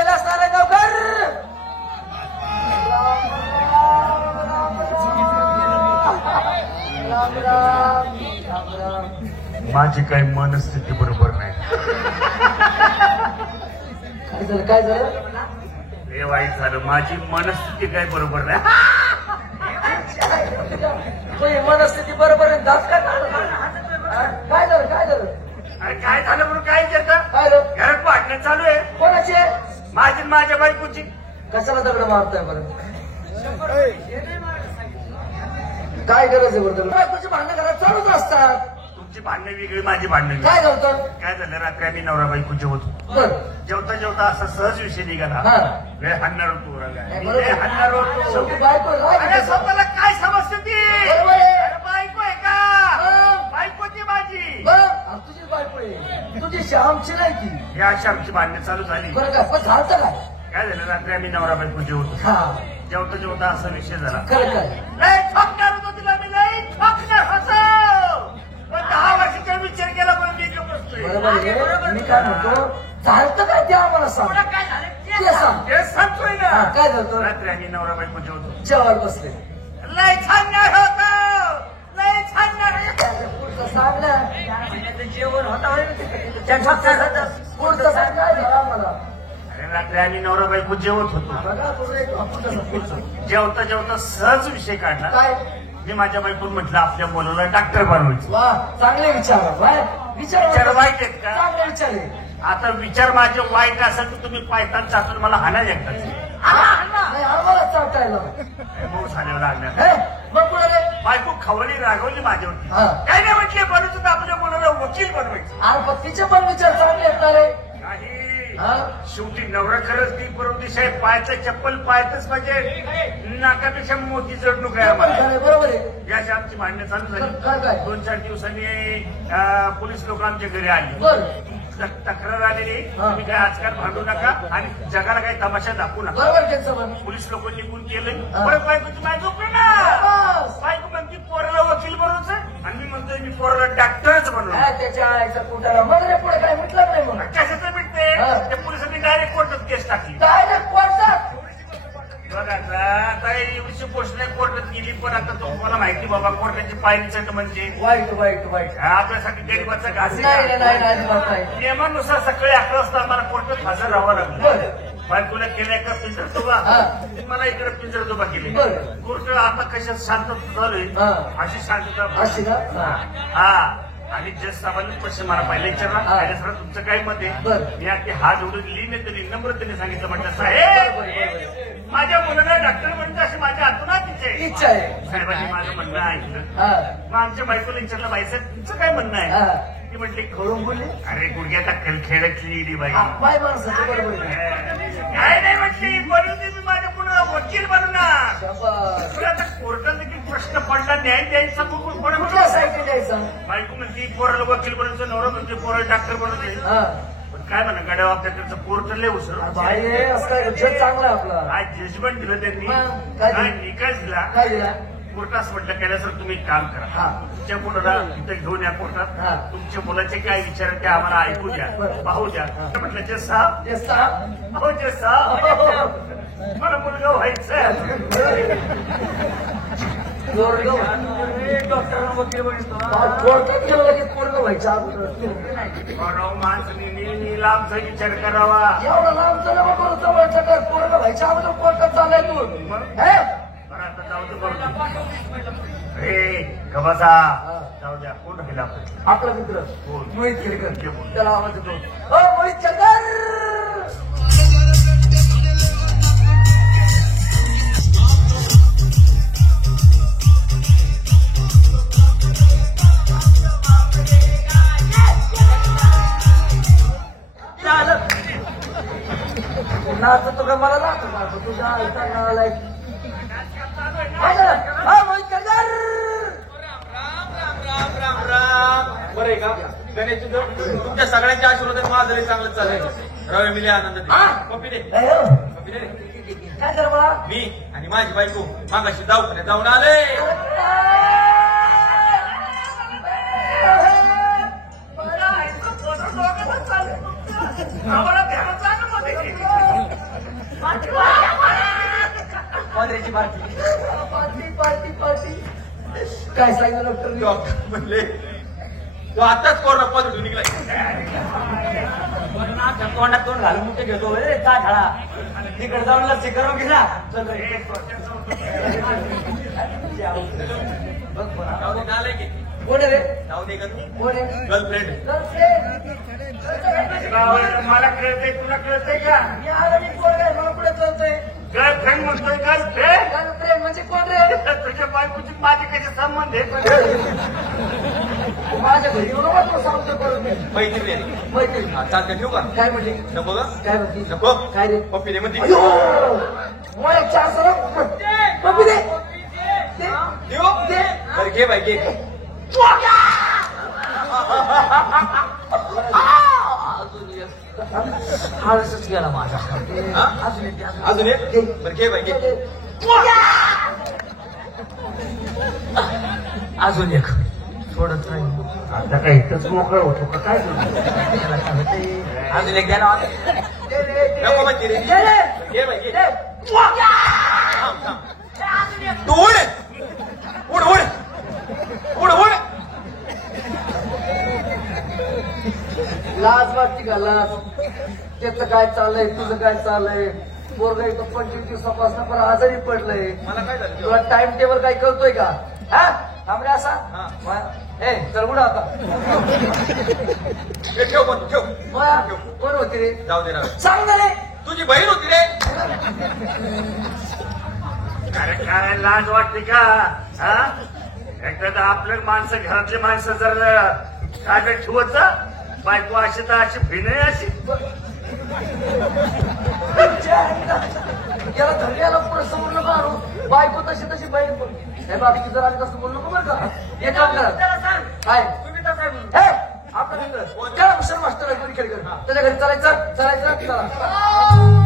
कैलास नारायणगावकर. माझी काही मनस्थिती बरोबर नाही. काय झालं काय झालं? हे वाईट झालं. माझी मनस्थिती काही बरोबर नाही. मनस्थिती बरोबर आहे. दात काय झालं काय झालं काय झालं? अरे काय झालं म्हणून काय येतं? काय झालं? घरात भांडणं चालू आहे. कोणाची आहे? माझी माझ्या बायकोची. कशाला दगड मारताय बरं? काय गरज आहे बरं? बायकोची भांडणं घरात चालूच असतात. तुमची भांडणं वेगळी, माझी भांडणं वेगळी. काय झालं? काय झालं? रात्री आम्ही नवरा बायको जेवत होतो. बर जेवता जेवता असा सहज विषय निघाला. हा. वेळ हाणणार होतो ओरडला. नाही, बरोबर. वेळ हाणणार होतो. शेवटी बायको राग अरे येते. स्वतःला काय समजते ती? बरोबर आहे. अरे बायको आहे का? मग? बायकोची माझी. बघ, आणि तुझीच बायको आहे. तुझी श्यामची नाही ती. या अशी आमची भांडणं चालू झाली. बरं काय पण झालं काय? काय झालं? रात्री आम्ही नवरा बायको जेवत होतो. हा जेवता जेवता असा विषय झाला. खरं काय? लय ठोकणार होतो तिला मी. लय ठोकणार होतो. पण 10 वर्षाचा विचार केला पण मी गप्प बसतोय. बरोबर आहे. मी काय म्हणतो झालं काय ते आम्हाला सांग. काय झालं ते सांग. ते सांगतोय हा, ना. काय झालं? रात्री आम्ही नवरा बायको जेवतो. जेवायला बसले. लय छानणार होतं. लय छानणार पुढचं सांग ना. जेवण होता. पुढचं सांग काय झालं आम्हाला? अरे रात्री आम्ही नवरा बायको जेवत होतो. बघा पुढचं जेवता जेवता सहज विषय काढला. काय? मी माझ्या बायकोला म्हटलं आपल्या मुलाला डॉक्टर बनवायचं. वा चांगले विचार विचार वाईट आहेत का? चांगले विचार आहे. आता विचार माझे वाईट असेल तर तुम्ही पायतात चाचून मला हाना एकटाच. नाही आम्हाला चावटायला मग झाल्यावर लागणार. हे, मग पुढे रे? बायको खवळली रागवली माझ्यावरती. हा. काय नाही म्हटले बनवतो तर आपल्या मुलाला वकील बनवायचं. अरे पण तिचे पण विचार चांगले आहेत ना रे. नाही हा? शेवटी नवरा खरंच ती परवती साहेब पायाचं चप्पल पायतच म्हणजे नाकापेक्षा मोठी जडणूक आहे ते पण आम्हाला. खरं आहे, बरोबर आहे. याची आमची भांडणं चालू काय झाली. काय? 2-4 दिवसांनी पोलीस लोक आमच्या घरी आली. बर तक्रार आलेली. हा. तुम्ही काय आजकाल भांडू नका आणि जगाला काही तमाशा दाखवू नका. बरोबर त्यांचं पण. पोलीस लोक निघून गेले. हा. परत बायकोची माझी झोपली ना. बस. बायको म्हणते पोराला वकील बनवायचं आणि मी म्हणतोय मी पोराला डॉक्टरच बनवलं. काय त्याच्या आईचा कुठाला मग रे पुढे काय म्हटलं नाही मग कशाचं भेटते? हा. त्या पोलिसांनी डायरेक्ट कोर्टात केस टाकली. डायरेक्ट कोर्टात. बघा आता एवढीशी गोष्ट नाही कोर्टात गेली पण आता तुम्हाला माहिती बाबा कोर्टाची पायरी चट म्हणजे वाईट वाईट वाईट. आपल्यासाठी गरीबाचा घास आहे नाही का? नाही नाही अजिबात नाही. नियमानुसार सकाळी 11 वाजता मला कोर्टात हजर राहावं लागलं. बरं. बायकोला केलं एका पिंजरतोबा. हा. मला इकडे पिंजरतोबा केली. बरं. कोर्ट आता कशात शांतता झाली. हा. अशी शांतता अशी का? हा. हा आणि जज साहेबांनी प्रश्न मला पहिला विचारला. हा. पहिल्या सर तुमचं काय मत आहे? बरं. मी अगदी हात जोडून लिहिणे तरी नम्रतेने सांगितलं म्हटलं बरोबर, साहेब बरोबर. माझ्या मुलाला डॉक्टर म्हणतो अशी माझ्या आतूनात इच्छा आहे. साहेबांनी माझं म्हणणं ऐकलं. हा. मग आमच्या बायकोला विचारलं बाईसाहेब तुमचं काय म्हणणं आहे? हा. ती म्हटली कळून बोलली. अरे गुडघ्याचा खेळातली बाई. बाय माणसाचं बरोबर आहे. काय नाही म्हटली बनवते मी माझ्या पुन्हा वकील बनवणार. शाबास. तुला आता कोर्टात देखील प्रश्न पडला न्याय द्यायचा कुठल्या साईडने द्यायचं? बायको म्हणते पोराला वकील बनायचं नवरा म्हणते पोराला डॉक्टर बनायचं. हा. पण काय म्हणा गड्या बाबतीत त्याचं कोर्ट लय उसर. बाई रे, असं काय जज चांगला आहे आपला. काय जजमेंट दिलं त्यांनी. मग काय काय दिलं? निकाल दिला. काय दिला? कोर्टास म्हटलं केलं सर तुम्ही एक काम करा. हा. तुमच्या मुलाला इथे घेऊन या कोर्टात. हा. तुमच्या मुलाचे काय विचार आहेत ते आम्हाला ऐकू द्या बरं. पाहू द्या. हा. तर म्हटलं जे साहेब ते साहेब. हो जे साहेब मला मुलगा व्हायचं. डॉक्टरांना वकील बघितलं. कोर्टात गेलं लगेच पोरगं व्हायचं अगोदर. माणसाने लांबचा विचार करावा. एवढं लांबचं नको करू जवळचं कर. पोरगं व्हायच्या अगोदर कोर्टात चालाय तू. हे? बरं आता जाऊ दे बरं. अरे गबासा जाऊ द्या. कोण राहिला आपलं? आपला मित्र कोण? मोहित केरकर. ते बोल. त्याला आवाज येतो. ओ मोहित केरकर. नाचतो का मला नाचतो तुझ्या आईचा नाला मोहित केरकर. राम राम. बरं आहे का गणेश तुमच्या सगळ्यांच्या आशीर्वादात माझं चांगलं चालेल. रवी मिले आनंद कॉपी दे. कॉपी दे. काय कर मला मी आणि माझी बायको मागाशी दवाखान्यात जाऊन आले. आम्हाला ध्यानाचं आलं मध्ये. पादरीची पार्टी पार्टी पार्टी पार्टी काय सांगितलं डॉक्टर डॉक्टर म्हणले तो आताच कोरोना पॉझिटिव्ह निघलाय. तोंडात तोंड घालून मुठे घेतो रे का झाडा तिकडे जाऊन लसी करून घ्या चल रे बघ बरं. जाऊ दे, नालायक आहे. कोण आहे रे जाऊ दे का तू कोण आहे गर्लफ्रेंड. मला कळतंय तुला कळतंय का मी आलो मी कोण आहे मला कुठे कळतंय गर्लफ्रेंड म्हणतोय गर्लफ्रेंड गर्लफ्रेंड म्हणजे कोण रे तुझ्या बायकोची माझे कसे संबंध आहे माझ्या घरी येऊ नका तुला सांगतो करून मी मैत्रिणी आहे. मैत्रीण हा, चालतं ठेवू का काय म्हणते नको का काय म्हणते नको काय रे पप्पी दे म्हणते. अयो मला एक चार सर पप्पी दे दे देऊ दे बरं घे बाई घे. आळसच गेला माझा हा? अजून एक द्या. अजून एक दे. बरं घे बाई घे. अजून एक थोडंच राहील आता काय इथंच मोकळं होतो का काय त्याला काय होतंय? अजून एक द्या ना दे, दे, दे. नको म्हणते रे. दे, दे. घे बाई घे. दे. थांब थांब तू उड उड उड उड उड. लाज वाटते का लाज त्याचं काय चाललंय तुझं काय चाललंय पोरगा इथं 25 दिवसापासून पण आजारी पडलंय मला काय झालं तुला टाइम टेबल काय कळतोय का हा थांबरे असा हा. ए चल उडा आता हे ठेव पण ठेव मला कोण होती रे जाऊ दे राव. सांग ना रे तुझी बहीण होती रे. अरे काय लाज वाटते का हा एकदा तर आपल्या माणसं घरातली माणसं जर काय ठेवत जा बायको अशी तर अशी भिणे अशी याला धर्याला पुढे समोर नको आणू बायको तशी तशी बहीण पण हे बाबी जर आली तसं बोलू नको बरं का हे काम करा काय तुम्ही तर काय म्हणू? हे आपलं मित्र त्याला कुशल मास्टर आहे, कोणी खेळ कर त्याच्या घरी चालायचं चला